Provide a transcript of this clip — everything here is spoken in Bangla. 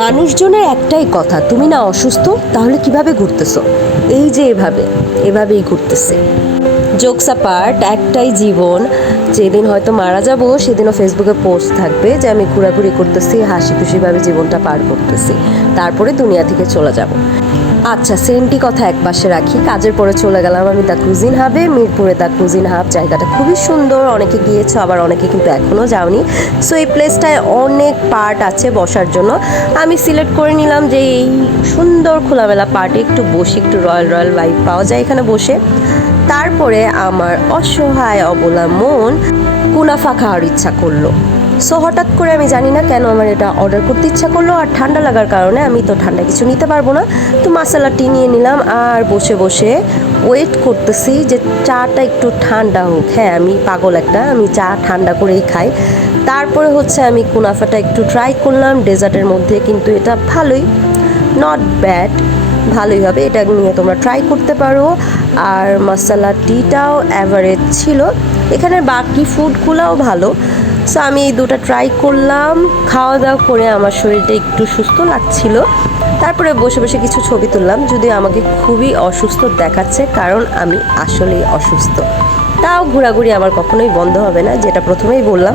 মানুষজনের একটাই কথা, তুমি না অসুস্থ তাহলে কিভাবে ঘুরতেছো? এই যে এভাবেই ঘুরতেছে। জোকস অ্যাপার্ট, একটাই জীবন। যেদিন হয়তো মারা যাব সেদিনও ফেসবুকে পোস্ট থাকবে যে আমি ঘোরাঘুরি করতেছি, হাসি খুশিভাবে জীবনটা পার করতেছি, তারপরে দুনিয়া থেকে চলে যাব। আচ্ছা, সেন্টি কথা এক পাশে রাখি, কাজের পরে চলে গেলাম আমি দ্য কুজিন হাবে, মিরপুরে দ্য কুজিন হাব। জায়গাটা খুবই সুন্দর, অনেকে গিয়েছো, আবার অনেকে কিন্তু এখনও যাওনি। সো এই প্লেসটায় অনেক পার্ট আছে বসার জন্য। আমি সিলেক্ট করে নিলাম যে এই সুন্দর খোলামেলা পার্টে একটু বসে, একটু রয়্যাল রয়্যাল ভাইব পাওয়া যায় এখানে বসে। তারপরে আমার অসহায় অবলা মন কুনাফা খাওয়ার ইচ্ছা করলো। সো হঠাৎ করে আমি জানি না কেন আমার এটা অর্ডার করতে ইচ্ছা করলো, আর ঠান্ডা লাগার কারণে আমি তো ঠান্ডা কিছু নিতে পারবো না, তো মশলা টি নিয়ে নিলাম। আর বসে বসে ওয়েট করতেছি যে চাটা একটু ঠান্ডা হোক। হ্যাঁ, আমি পাগল একটা, আমি চা ঠান্ডা করেই খাই। তারপরে হচ্ছে আমি কুনাফাটা একটু ট্রাই করলাম। ডেজার্টের মধ্যে কিন্তু এটা ভালোই, নট ব্যাড, ভালোই হবে, এটা নিয়ে তোমরা ট্রাই করতে পারো। আর মশলা টিটাও অ্যাভারেজ ছিল। এখানে বাকি ফুডগুলোও ভালো। সো আমি এই দুটো ট্রাই করলাম। খাওয়া দাওয়া করে আমার শরীরটা একটু সুস্থ লাগছিল। তারপরে বসে বসে কিছু ছবি তুললাম, যদিও আমাকে খুবই অসুস্থ দেখাচ্ছে, কারণ আমি আসলেই অসুস্থ। তাও ঘোরাঘুরি আমার কখনোই বন্ধ হবে না, যেটা প্রথমেই বললাম।